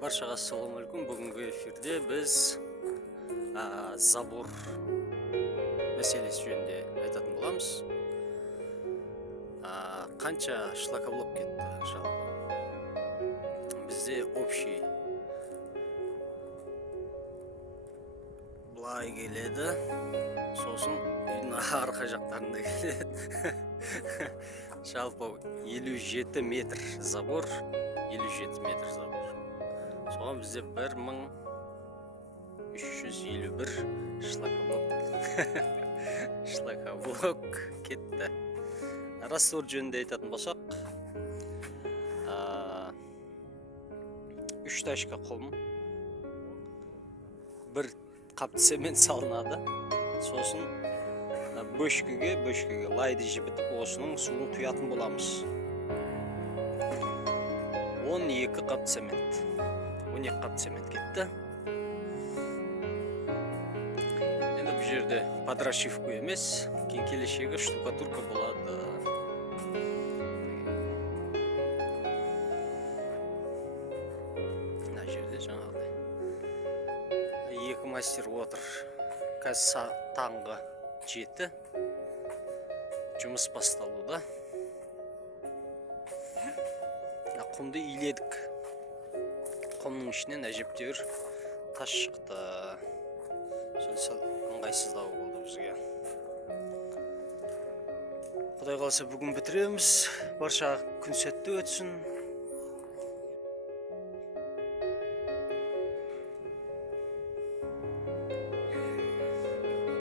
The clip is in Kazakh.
Баршаға ассалаумағалейкум. Бүгінгі эфирде біз забор мәселесі жөнінде айтатын боламыз. Қанша шлакоблок кетті жалпы? Бізде общий былай келеді, сосын үйдің арқа жақтарында келеді. Жалпы 57 метр забор, 57 метр забор. Соған бізде 1351 шлакоблок кетті. Раствор жөнінде айтатын болсақ, 3 ташка құм, 1 қап цемент салынады. Сосын бөшкеге лайды жібітіп, осының суын құятын боламыз. 12 қап цемент. 12 қап цемент кетті. Енді бұл жерде подрашивка емес, кейін келешегі штукатурка болады. Мына жерде жаңағыдай 2 мастер отыр. Қазір таңғы 7. Жұмыс басталуда. Құмды иледік. Құмның ішінен әжептеуір тас шықты. Сол ыңғайсыздау болды бізге. Құдай қаласа бүгін бітіреміз. Барша күн сәтті өтсін.